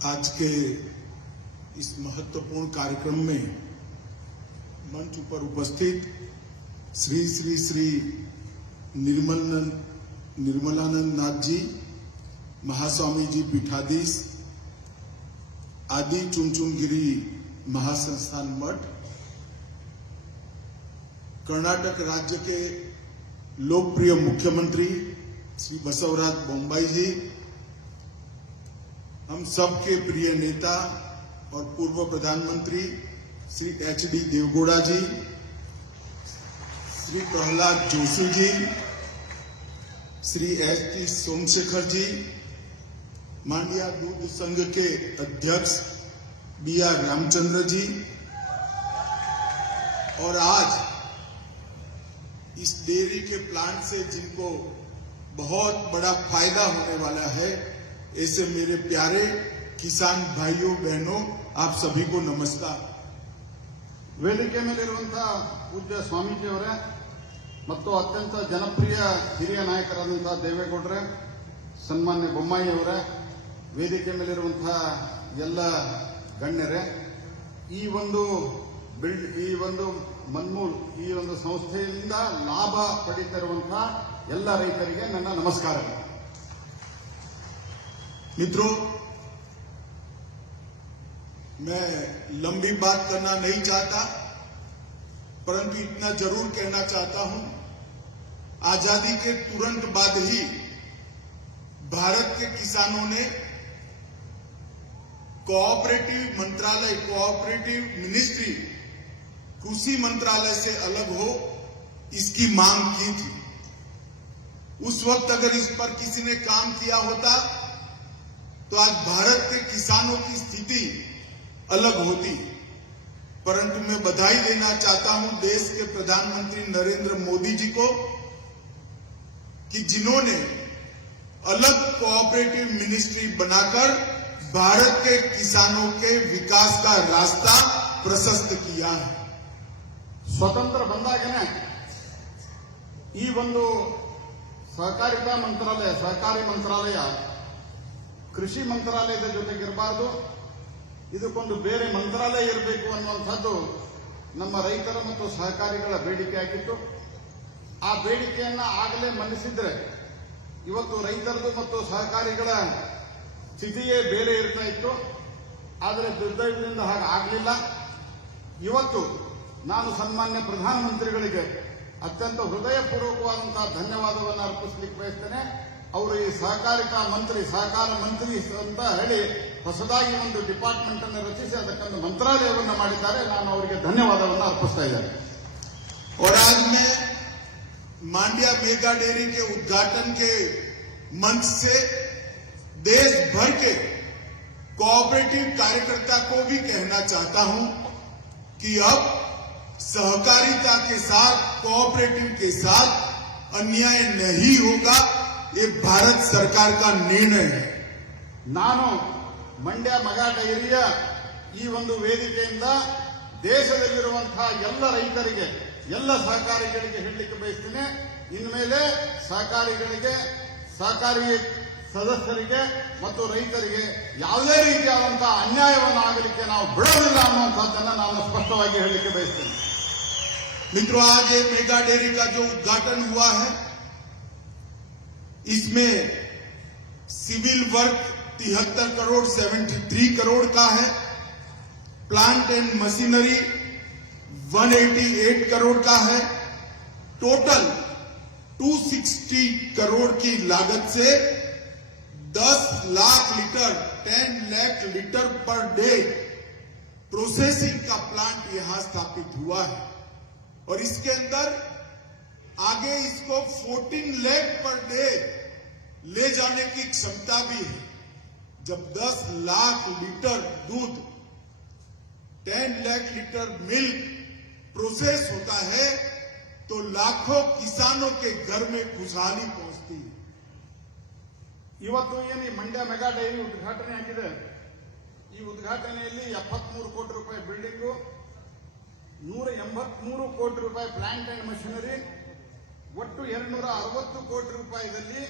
आज के इस महत्वपूर्ण कार्यक्रम में मंच पर उपस्थित श्री श्री श्री निर्मलानंद नाथ जी, महास्वामी जी पीठाधीश, आदि चुनचुनगिरी महासंस्थान मठ, कर्नाटक राज्य के लोकप्रिय मुख्यमंत्री श्री बसवराज बोम्माई जी, हम सबके प्रिय नेता और पूर्व प्रधानमंत्री श्री एच.डी. देवगौड़ा जी, श्री प्रहलाद जोशी जी, श्री एस.टी. सोमशेखर जी, मांडिया दूध संघ के अध्यक्ष बी.आर. रामचंद्र जी, और आज इस डेयरी के प्लांट से जिनको बहुत बड़ा फायदा होने वाला है, ऐसे मेरे प्यारे किसान भाइयों बहनों, आप सभी को नमस्कार। ವೇದಿಕೆ ಮೇಲಿರುವಂತಹ ಪೂಜ್ಯ ಸ್ವಾಮೀಜಿಯವರೇ ಮತ್ತು ಅತ್ಯಂತ ಜನಪ್ರಿಯ ಹಿರಿಯ ನಾಯಕರಾದಂತಹ ದೇವೇಗೌಡರೇ, ಸನ್ಮಾನ್ಯ ಬೊಮ್ಮಾಯಿ ಅವರೇ, ವೇದಿಕೆ ಮೇಲಿರುವಂತಹ ಎಲ್ಲ ಗಣ್ಯರೇ, ಈ ಒಂದು ಮನ್ಮೂಲ್ ಈ ಒಂದು ಸಂಸ್ಥೆಯಿಂದ ಲಾಭ ಪಡೆಯುತ್ತಿರುವಂತಹ ಎಲ್ಲ ರೈತರಿಗೆ ನನ್ನ ನಮಸ್ಕಾರ। मित्रों, मैं लंबी बात करना नहीं चाहता, परंतु इतना जरूर कहना चाहता हूं, आजादी के तुरंत बाद ही भारत के किसानों ने कोऑपरेटिव मंत्रालय, कोऑपरेटिव मिनिस्ट्री, कृषि मंत्रालय से अलग हो, इसकी मांग की थी। उस वक्त अगर इस पर किसी ने काम किया होता तो आज भारत के किसानों की स्थिति अलग होती। परंतु मैं बधाई देना चाहता हूं देश के प्रधानमंत्री नरेंद्र मोदी जी को कि जिन्होंने अलग कोऑपरेटिव मिनिस्ट्री बनाकर भारत के किसानों के विकास का रास्ता प्रशस्त किया है। स्वतंत्र ಬಂದಾಗನೇ ಈ ಒಂದು ಸಹಕಾರಿತಾ ಮಂತ್ರಾಲಯ, ಸಹಕಾರಿ ಮಂತ್ರಾಲಯ ಕೃಷಿ ಮಂತ್ರಾಲಯದ ಜೊತೆಗಿರಬಾರದು, ಇದಕ್ಕೊಂದು ಬೇರೆ ಮಂತ್ರಾಲಯ ಇರಬೇಕು ಅನ್ನುವಂಥದ್ದು ನಮ್ಮ ರೈತರ ಮತ್ತು ಸಹಕಾರಿಗಳ ಬೇಡಿಕೆ ಆಗಿತ್ತು। ಆ ಬೇಡಿಕೆಯನ್ನ ಆಗಲೇ ಮನ್ನಿಸಿದ್ರೆ ಇವತ್ತು ರೈತರದು ಮತ್ತು ಸಹಕಾರಿಗಳ ಸ್ಥಿತಿಯೇ ಬೇರೆ ಇರ್ತಾ ಇತ್ತು। ಆದರೆ ದುರ್ದೈವದಿಂದ ಹಾಗೆ ಆಗಲಿಲ್ಲ। ಇವತ್ತು ನಾನು ಸನ್ಮಾನ್ಯ ಪ್ರಧಾನಮಂತ್ರಿಗಳಿಗೆ ಅತ್ಯಂತ ಹೃದಯಪೂರ್ವಕವಾದಂತಹ ಧನ್ಯವಾದವನ್ನು ಅರ್ಪಿಸಲಿಕ್ಕೆ ಬಯಸ್ತೇನೆ। ಅವರು ಈ ಸಹಕಾರಿತಾ ಮಂತ್ರಿ, ಸಹಕಾರ ಮಂತ್ರಿ ಅಂತ ಹೇಳಿ ಹೊಸದಾಗಿ ಒಂದು ಡಿಪಾರ್ಟ್ಮೆಂಟ್ ಅನ್ನು ರಚಿಸಿ ಅದಕ್ಕೊಂದು ಮಂತ್ರಾಲಯವನ್ನು ಮಾಡಿದ್ದಾರೆ। ನಾನು ಅವರಿಗೆ ಧನ್ಯವಾದವನ್ನು ಅರ್ಪಿಸ್ತಾ ಇದ್ದೇನೆ। और आज मैं मांडिया मेगा डेयरी के उद्घाटन के मंच से देश भर के कोऑपरेटिव कार्यकर्ता को भी कहना चाहता हूं कि अब सहकारिता के साथ, कोऑपरेटिव के साथ अन्याय नहीं होगा। ये भारत सरकार का निर्णय है। ನಾನು ಮಂಡ್ಯ ಮೆಗಾ ಡೈರಿಯ ಈ ಒಂದು ವೇದಿಕೆಯಿಂದ ದೇಶದಲ್ಲಿರುವಂತಹ ಎಲ್ಲ ರೈತರಿಗೆ, ಎಲ್ಲ ಸಹಕಾರಿಗಳಿಗೆ ಹೇಳಲಿಕ್ಕೆ ಬಯಸ್ತೇನೆ, ಇನ್ಮೇಲೆ ಸಹಕಾರಿಗಳಿಗೆ, ಸಹಕಾರಿ ಸದಸ್ಯರಿಗೆ ಮತ್ತು ರೈತರಿಗೆ ಯಾವುದೇ ರೀತಿಯಾದಂತಹ ಅನ್ಯಾಯವನ್ನು ಆಗಲಿಕ್ಕೆ ನಾವು ಬಿಡೋದಿಲ್ಲ ಅನ್ನುವಂಥದ್ದನ್ನು ನಾನು ಸ್ಪಷ್ಟವಾಗಿ ಹೇಳಲಿಕ್ಕೆ ಬಯಸ್ತೇನೆ। मित्रों, आज ये मेगा डेयरी का जो उद्घाटन हुआ है, इसमें सिविल वर्क 73 करोड़ 73 करोड़ का है, प्लांट एंड मशीनरी 188 करोड़ का है। टोटल 260 करोड़ की लागत से 10 lakh litre 10 lakh litre per day processing का प्लांट यहां स्थापित हुआ है। और इसके अंदर आगे इसको 14 लाख पर डे ले जाने की क्षमता भी है। जब 10 लाख लीटर दूध, 10 लाख लीटर मिल्क प्रोसेस होता है तो लाखों किसानों के घर में खुशहाली पहुंचती है। ಇವತ್ತು ಏನು ಈ ಮಂಡ್ಯ ಮೆಗಾ ಡೈರಿ ಉದ್ಘಾಟನೆ ಆಗಿದೆ, ಈ ಉದ್ಘಾಟನೆಯಲ್ಲಿ 73 ಕೋಟಿ ರೂಪಾಯಿ ಬಿಲ್ಡಿಂಗು, 183 ಕೋಟಿ ರೂಪಾಯಿ ಪ್ಲಾಂಟ್ ಅಂಡ್ ಮಷಿನರಿ, ಒಟ್ಟು 260 ಕೋಟಿ ರೂಪಾಯಿದಲ್ಲಿ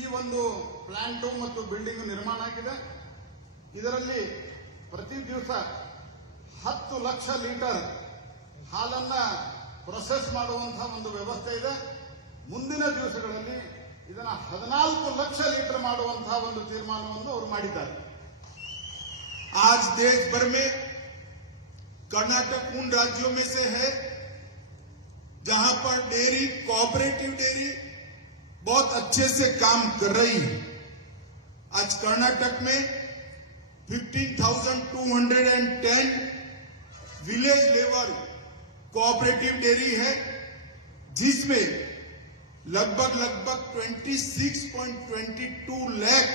ಈ ಒಂದು ಪ್ಲಾಂಟು ಮತ್ತು ಬಿಲ್ಡಿಂಗ್ ನಿರ್ಮಾಣ ಆಗಿದೆ। ಇದರಲ್ಲಿ ಪ್ರತಿ ದಿವಸ 10 ಲಕ್ಷ ಲೀಟರ್ ಹಾಲನ್ನ ಪ್ರೊಸೆಸ್ ಮಾಡುವಂತಹ ಒಂದು ವ್ಯವಸ್ಥೆ ಇದೆ. ಮುಂದಿನ ದಿವಸಗಳಲ್ಲಿ ಇದನ್ನ 14 ಲಕ್ಷ ಲೀಟರ್ ಮಾಡುವಂತಹ ಒಂದು ತೀರ್ಮಾನವನ್ನು ಅವರು ಮಾಡಿದ್ದಾರೆ. आज देश भर में कर्नाटक उन राज्यों में से है जहां पर डेयरी कोऑपरेटिव डेयरी बहुत अच्छे से काम कर रही है. आज कर्नाटक में 15,210 विलेज लेवल कोऑपरेटिव डेयरी है, जिसमें लगभग 26.22 लाख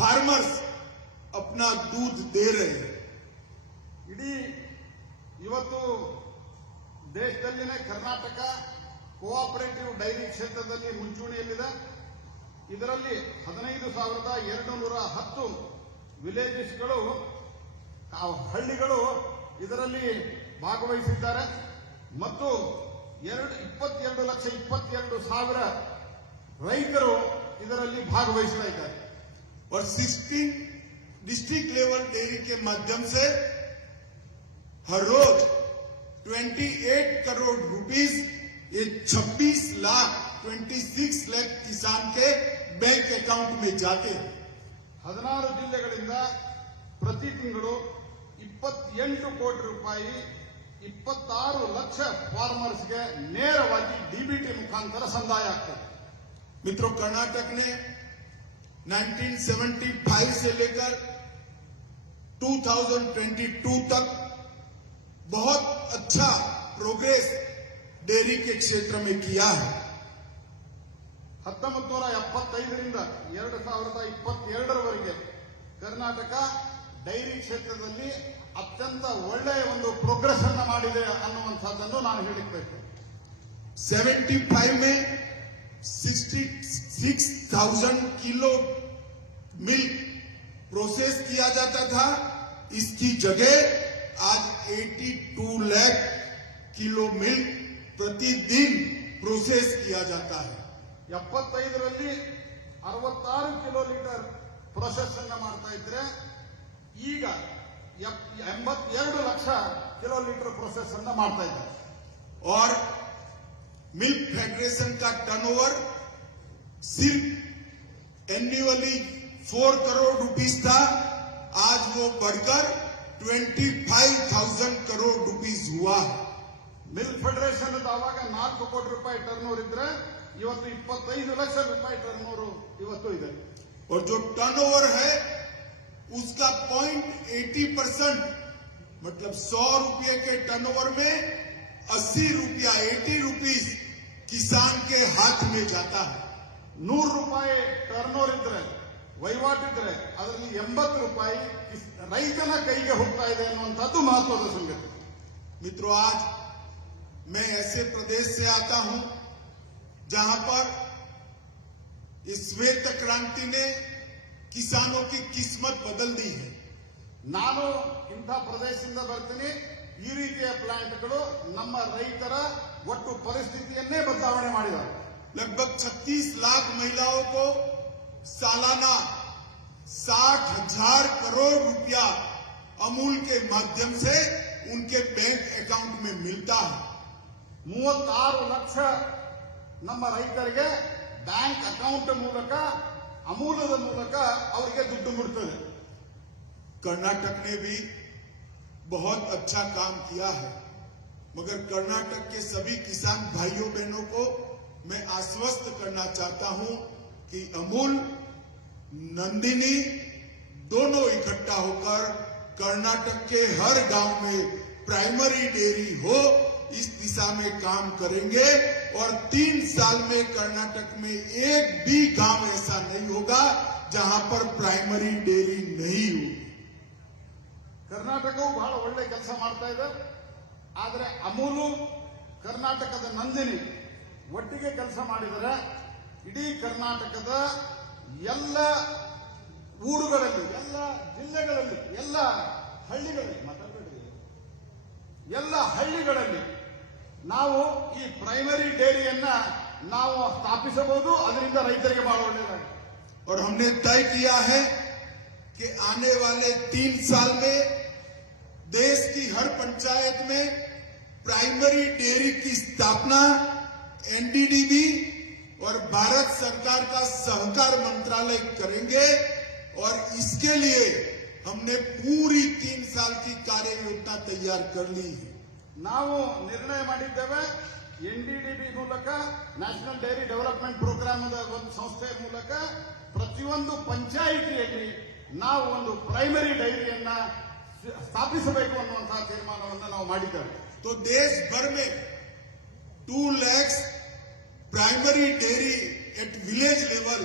फार्मर्स अपना दूध दे रहे हैं. ಇಡೀ ಇವತ್ತು ದೇಶದಲ್ಲಿನೇ ಕರ್ನಾಟಕ ಕೋಆಪರೇಟಿವ್ ಡೈರಿ ಕ್ಷೇತ್ರದಲ್ಲಿ ಮುಂಚೂಣಿಯಲ್ಲಿದೆ. ಇದರಲ್ಲಿ 15,210 ವಿಲೇಜಸ್ಗಳು ಹಳ್ಳಿಗಳು ಇದರಲ್ಲಿ ಭಾಗವಹಿಸಿದ್ದಾರೆ ಮತ್ತು 22,22,000 ರೈತರು ಇದರಲ್ಲಿ ಭಾಗವಹಿಸ್ತಾ ಇದ್ದಾರೆ. और 16 डिस्ट्रिक्ट लेवल डेयरी के माध्यम से हर रोज 28 करोड़ रुपीस ये 26 लाख किसान के बैंक अकाउंट में जाते हैं. 16 ಜಿಲ್ಲೆಗಳಿಂದ ಪ್ರತಿ ತಿಂಗಳು 28 ಕೋಟಿ ರೂಪಾಯಿ 26 ಲಕ್ಷ ಫಾರ್ಮರ್ಸ್ಗೆ ನೇರವಾಗಿ ಡಿಬಿಟಿ ಮುಖಾಂತರ ಸಂದಾಯ ಆಗ್ತದೆ. मित्रों, कर्नाटक ने 1975 से लेकर 2022 तक बहुत अच्छा प्रोग्रेस डेयरी के क्षेत्र में किया है. 1975ರಿಂದ 2022ರವರೆಗೆ ಕರ್ನಾಟಕ ಡೈರಿ ಕ್ಷೇತ್ರದಲ್ಲಿ ಅತ್ಯಂತ ಒಳ್ಳೆಯ ಒಂದು ಪ್ರೋಗ್ರೆಸ್ ಅನ್ನು ಮಾಡಿದೆ ಅನ್ನುವಂಥದ್ದನ್ನು ನಾನು ಹೇಳಿಕೊಳ್ಳಬೇಕು. 75 में 66,000 किलो मिल्क प्रोसेस किया जाता था. इसकी जगह आज 82 लाख किलो मिल्क प्रतिदिन प्रोसेस किया जाता है. 75ರಲ್ಲಿ 66 ಕಿಲೋ ಲೀಟರ್ ಪ್ರೊಸೆಸ್ ಅನ್ನ ಮಾಡ್ತಾ ಇದ್ರೆ ಈಗ 82 ಲಕ್ಷ ಕಿಲೋ ಲೀಟರ್ ಪ್ರೊಸೆಸ್ ಅನ್ನ ಮಾಡ್ತಾ ಇದ್ದಾರೆ. और मिल्क फेडरेशन का टर्नओवर सिर्फ एन्युअली 4 करोड़ रुपीस था. आज वो बढ़कर 25,000 करोड़ रुपीस हुआ है. ಮಿಲ್ಕ್ ಫೆಡರೇಷನ್ ಆವಾಗ 4 ಕೋಟಿ ರೂಪಾಯಿ ಟರ್ನೋವರ್ ಇದ್ರೆ ಇವತ್ತು 25 ಲಕ್ಷ ರೂಪಾಯಿ ಟರ್ನೋವರ್ ಇವತ್ತು ಇದೆ. और जो टर्नओवर है उसका 0.80% मतलब 100 रुपये के टर्नओवर में 80 रुपया 80 रुपीस किसान के हाथ में जाता है. 100 ರೂಪಾಯಿ ಟರ್ನೋವರ್ ಇದ್ರೆ ವಹಿವಾಟಿದ್ರೆ ಅದರಲ್ಲಿ 80 ರೂಪಾಯಿ ರೈತನ ಕೈಗೆ ಹೋಗ್ತಾ ಇದೆ ಅನ್ನುವಂಥದ್ದು ಮಹತ್ವದ ಸಂಗತಿ. मित्रों, आज मैं ऐसे प्रदेश से आता हूं जहां पर इस श्वेत क्रांति ने किसानों की किस्मत बदल दी है. ನಾನು ಇಂಥ ಪ್ರದೇಶದಿಂದ ಬರ್ತೀನಿ. ಈ ರೀತಿಯ ಪ್ಲಾಂಟ್ಗಳು ನಮ್ಮ ರೈತರ ಒಟ್ಟು ಪರಿಸ್ಥಿತಿಯನ್ನೇ ಬದಲಾವಣೆ ಮಾಡಿದ್ದಾರೆ. लगभग 36 लाख महिलाओं को सालाना 60,000 करोड़ रुपया अमूल के माध्यम से उनके बैंक अकाउंट में मिलता है. 36 ಲಕ್ಷ ನಮ್ಮ ರೈತರಿಗೆ ಬ್ಯಾಂಕ್ ಅಕೌಂಟ್ ಮೂಲಕ ಅಮೂಲದ ಮೂಲಕ ಅವರಿಗೆ ದುಡ್ಡು ಮುಟ್ತದೆ. कर्नाटक ने भी बहुत अच्छा काम किया है, मगर कर्नाटक के सभी किसान भाइयों बहनों को मैं आश्वस्त करना चाहता हूं कि अमूल, नंदिनी दोनों इकट्ठा होकर कर्नाटक के हर गांव में प्राइमरी डेयरी हो, इस दिशा में काम करेंगे. और 3 साल में कर्नाटक में एक भी गांव ऐसा नहीं होगा जहां पर प्राइमरी डेयरी नहीं होगी. ಕರ್ನಾಟಕವು ಬಹಳ ಒಳ್ಳೆ ಕೆಲಸ ಮಾಡ್ತಾ ಇದೆ. ಆದರೆ ಅಮೂಲು, ಕರ್ನಾಟಕದ ನಂದಿನಿ ಒಟ್ಟಿಗೆ ಕೆಲಸ ಮಾಡಿದರೆ ಇಡೀ ಕರ್ನಾಟಕದ ಎಲ್ಲ ಊರುಗಳಲ್ಲಿ, ಎಲ್ಲ ಜಿಲ್ಲೆಗಳಲ್ಲಿ, ಎಲ್ಲ ಹಳ್ಳಿಗಳಲ್ಲಿ ನಾವು ಈ ಪ್ರೈಮರಿ ಡೇರಿಯನ್ನ ನಾವು ಸ್ಥಾಪಿಸಬಹುದು. ಅದರಿಂದ ರೈತರಿಗೆ ಬಹಳ ಒಳ್ಳೆಯದಾಗಿದೆ. और हमने तय किया है कि आने वाले 3 साल में देश की हर पंचायत में प्राइमरी डेयरी की स्थापना एनडीडीबी और भारत सरकार का सहकार मंत्रालय करेंगे और इसके लिए हमने पूरी 3 साल की कार्य योजना तैयार कर ली है। ನಾವು ನಿರ್ಣಯ ಮಾಡಿದ್ದೇವೆ ಎನ್ಡಿಡಿಬಿ ಮೂಲಕ ನ್ಯಾಷನಲ್ ಡೈರಿ ಡೆವಲಪ್ಮೆಂಟ್ ಪ್ರೋಗ್ರಾಮ್ ಒಂದು ಸಂಸ್ಥೆಯ ಮೂಲಕ ಪ್ರತಿಯೊಂದು ಪಂಚಾಯಿತಿಯಲ್ಲಿ ನಾವು ಒಂದು ಪ್ರೈಮರಿ ಡೈರಿಯನ್ನ ಸ್ಥಾಪಿಸಬೇಕು ಅನ್ನುವಂತಹ ತೀರ್ಮಾನವನ್ನು ನಾವು ಮಾಡಿದ್ದೇವೆ। तो देश भर में 2 lakh primary dairy at village level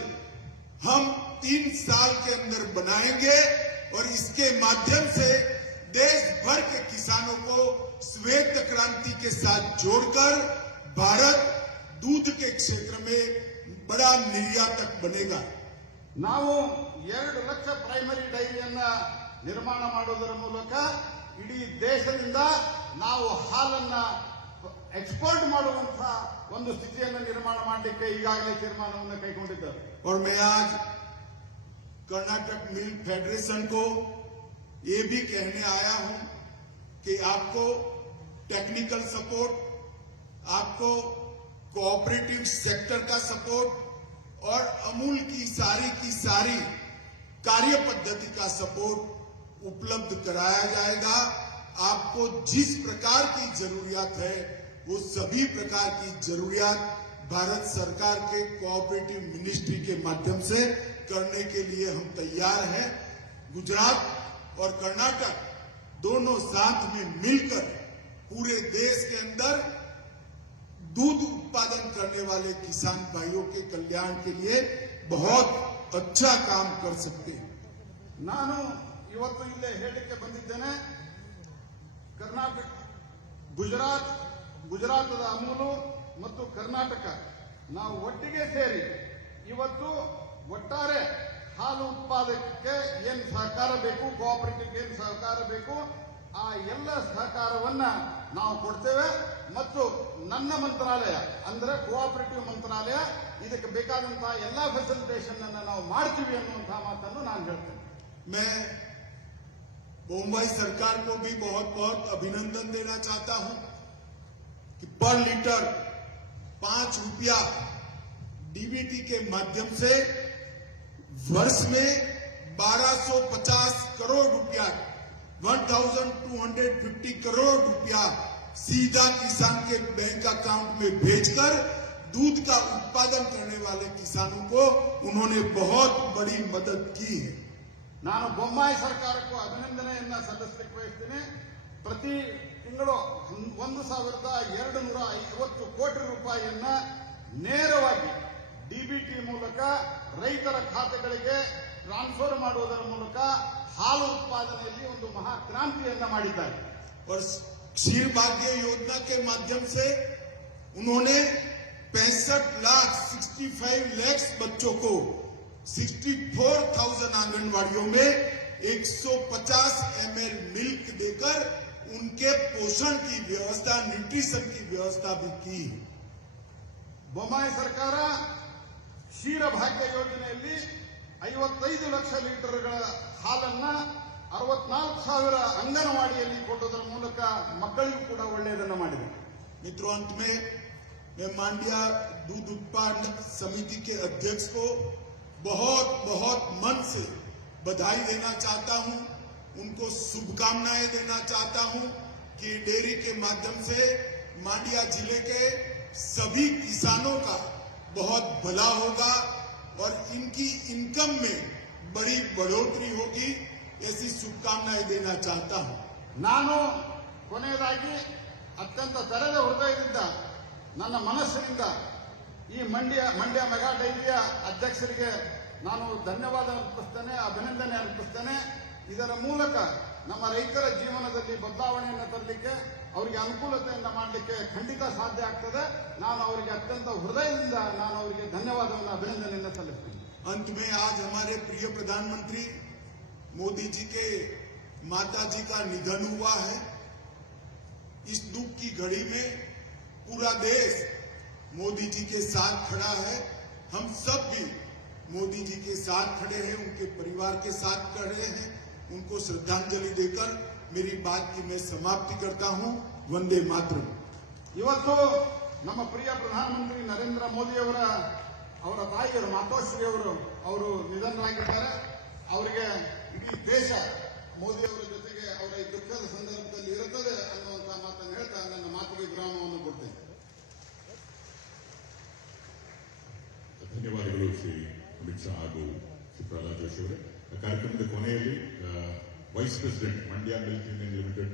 हम 3 साल के अंदर बनाएंगे और इसके माध्यम से देश भर के किसानों को श्वेत क्रांति के साथ जोड़कर भारत दूध के क्षेत्र में बड़ा निर्यातक बनेगा। ನಾವು 2 ಲಕ್ಷ ಪ್ರೈಮರಿ ಡೈರಿಯನ್ನ ನಿರ್ಮಾಣ ಮಾಡುವುದರ ಮೂಲಕ ಇಡೀ ದೇಶದಿಂದ ನಾವು ಹಾಲನ್ನ ಎಕ್ಸ್ಪೋರ್ಟ್ ಮಾಡುವಂತಹ ಒಂದು ಸ್ಥಿತಿಯನ್ನು ನಿರ್ಮಾಣ ಮಾಡಲಿಕ್ಕೆ ಈಗಾಗಲೇ ತೀರ್ಮಾನವನ್ನು ಕೈಗೊಂಡಿದ್ದಾರೆ। और मैं आज कर्नाटक मिल्क फेडरेशन को ये भी कहने आया हूं कि आपको टेक्निकल सपोर्ट, आपको कोऑपरेटिव सेक्टर का सपोर्ट और अमूल की सारी कार्य पद्धति का सपोर्ट उपलब्ध कराया जाएगा। आपको जिस प्रकार की जरूरियात है वो सभी प्रकार की जरूरियात भारत सरकार के कोऑपरेटिव मिनिस्ट्री के माध्यम से करने के लिए हम तैयार हैं। गुजरात और कर्नाटक दोनों साथ में मिलकर पूरे देश के अंदर दूध उत्पादन करने वाले किसान भाइयों के कल्याण के लिए बहुत अच्छा काम कर सकते हैं। ನಾನು ಇವತ್ತು ಇಲ್ಲೇ ಹೇಳಿಕೆ ಬಂದಿದ್ದೇನೆ, ಕರ್ನಾಟಕ ಗುಜರಾತದ ಅಮೂಲು ಮತ್ತು ಕರ್ನಾಟಕ ನಾವು ಒಟ್ಟಿಗೆ ಸೇರಿ ಇವತ್ತು ಒಟ್ಟಾರೆ ಹಾಲು ಉತ್ಪಾದಕಕ್ಕೆ ಏನು ಸಹಕಾರ ಬೇಕು, ಕೋಆಪರೇಟಿವ್ ಏನು ಸಹಕಾರ ಬೇಕು, ಆ ಎಲ್ಲ ಸಹಕಾರವನ್ನ ನಾವು ಕೊಡ್ತೇವೆ ಮತ್ತು ನನ್ನ ಮಂತ್ರಾಲಯ ಅಂದ್ರೆ ಕೋಆಪರೇಟಿವ್ ಮಂತ್ರಾಲಯ ಇದಕ್ಕೆ ಬೇಕಾದಂತಹ ಎಲ್ಲಾ ಫೆಸಿಲಿಟೇಷನ್ ಅನ್ನು ನಾವು ಮಾಡ್ತೀವಿ ಅನ್ನುವಂತಹ ಮಾತನ್ನು ನಾನು ಹೇಳ್ತೇನೆ। मैं मुंबई सरकार को भी बहुत बहुत अभिनंदन देना चाहता हूं कि पर लीटर 5 रुपया डीबीटी के माध्यम से वर्ष में 1250 करोड़ रुपया 1250 करोड़ रुपया सीधा किसान के बैंक अकाउंट में भेजकर दूध का उत्पादन करने वाले किसानों को उन्होंने बहुत बड़ी मदद की है। ನಾನು ಬೊಮ್ಮಾಯಿ ಸರ್ಕಾರಕ್ಕೂ ಅಭಿನಂದನೆಯನ್ನ ಸಲ್ಲಿಸಲಿಕ್ಕೆ ಬಯಸ್ತೇನೆ। ಪ್ರತಿ ತಿಂಗಳು 1250 ಕೋಟಿ ರೂಪಾಯಿಯನ್ನ ನೇರವಾಗಿ ಡಿಬಿಟಿ ಮೂಲಕ ರೈತರ ಖಾತೆಗಳಿಗೆ ಟ್ರಾನ್ಸ್ಫರ್ ಮಾಡುವುದರ ಮೂಲಕ ಹಾಲು ಉತ್ಪಾದನೆಯಲ್ಲಿ ಒಂದು ಮಹಾ ಕ್ರಾಂತಿಯನ್ನ ಮಾಡಿದ್ದಾರೆ। और क्षीर भाग्य योजना के माध्यम से उन्होंने 65 लाख बच्चों को 64,000 आंगनवाड़ियों में 150 ml मिल्क देकर उनके पोषण की व्यवस्था, न्यूट्रिशन की व्यवस्था भी की है। ಬೊಮ್ಮಾಯಿ ಸರ್ಕಾರ ಕ್ಷೀರ ಭಾಗ್ಯ ಯೋಜನೆಯಲ್ಲಿ 55 ಲಕ್ಷ ಲೀಟರ್ಗಳ ಹಾಲನ್ನ 64,000 ಅಂಗನವಾಡಿಯಲ್ಲಿ ಕೊಡುವುದರ ಮೂಲಕ ಮಕ್ಕಳಿಗೂ ಕೂಡ ಒಳ್ಳೆಯದನ್ನು ಮಾಡಿದೆ। मित्रों, अंत में मैं मांड्या दूध उत्पादन समिति के अध्यक्ष को बहुत बहुत मन से बधाई देना चाहता हूं, उनको शुभकामनाएं देना चाहता हूं कि डेयरी के माध्यम से मांड्या जिले के सभी किसानों का बहुत भला होगा और इनकी इनकम में बड़ी बढ़ोतरी होगी, ऐसी शुभकामनाएं देना चाहता हूं। ನಾನು ಕೊನೆಯದಾಗಿ ಅತ್ಯಂತ ತೆರೆದ ಹೃದಯದಿಂದ ನನ್ನ ಮನಸ್ಸಿನಿಂದ ಈ ಮಂಡ್ಯ ಮೆಗಾ ಡೈರಿಯ ಅಧ್ಯಕ್ಷರಿಗೆ ನಾನು ಧನ್ಯವಾದ ಅರ್ಪಿಸ್ತೇನೆ, ಅಭಿನಂದನೆ ಅರ್ಪಿಸ್ತೇನೆ। ಇದರ ಮೂಲಕ ನಮ್ಮ ರೈತರ ಜೀವನದಲ್ಲಿ ಬದಲಾವಣೆಯನ್ನು ತರಲಿಕ್ಕೆ, ಅವರಿಗೆ ಅನುಕೂಲತೆಯನ್ನು ಮಾಡಲಿಕ್ಕೆ ಖಂಡಿತ ಸಾಧ್ಯ ಆಗ್ತದೆ। ನಾನು ಅವರಿಗೆ ಅತ್ಯಂತ ಹೃದಯದಿಂದ ನಾನು ಅವರಿಗೆ ಧನ್ಯವಾದವನ್ನು ಅಭಿನಂದನೆಯನ್ನು ಸಲ್ಲಿಸ್ತೇನೆ। अंत में आज हमारे प्रिय प्रधानमंत्री मोदी जी के माता जी का निधन हुआ है। इस दुख की घड़ी में पूरा देश मोदी जी के साथ खड़ा है। हम सब भी मोदी जी के साथ खड़े हैं, उनके परिवार के साथ खड़े हैं। उनको श्रद्धांजलि देकर मेरी बात की मैं समाप्ति करता हूं। वंदे मातरम। ಇವತ್ತು ನಮ್ಮ ಪ್ರಿಯ ಪ್ರಧಾನಮಂತ್ರಿ ನರೇಂದ್ರ ಮೋದಿ ಅವರ ತಾಯಿಯವರು ಮಾತೋಶ್ರೀ ಅವರು ನಿಧನರಾಗಿದ್ದಾರೆ. ಅವರಿಗೆ ಇಡೀ ದೇಶ ಮೋದಿ ಅವರ ಜೊತೆಗೆ ಅವರ ಈ ದುಃಖದ ಸಂದರ್ಭದಲ್ಲಿ ಇರುತ್ತದೆ ಅನ್ನುವಂತಹ ಮಾತನ್ನು ಹೇಳ್ತಾ ನನ್ನ ಮಾತಿಗೆ ವಿರಾಮವನ್ನು ಕೊಡ್ತೇನೆ. ಧನ್ಯವಾದಗಳು ಶ್ರೀ ಅಮಿತ್ ಶಾ ಹಾಗೂ ಶ್ರೀ ಪ್ರಹ್ಲಾದ್ ಜೋಶಿ ಅವರೇ. ಕಾರ್ಯಕ್ರಮದ ಕೊನೆಯಲ್ಲಿ vice president Mandya milk union limited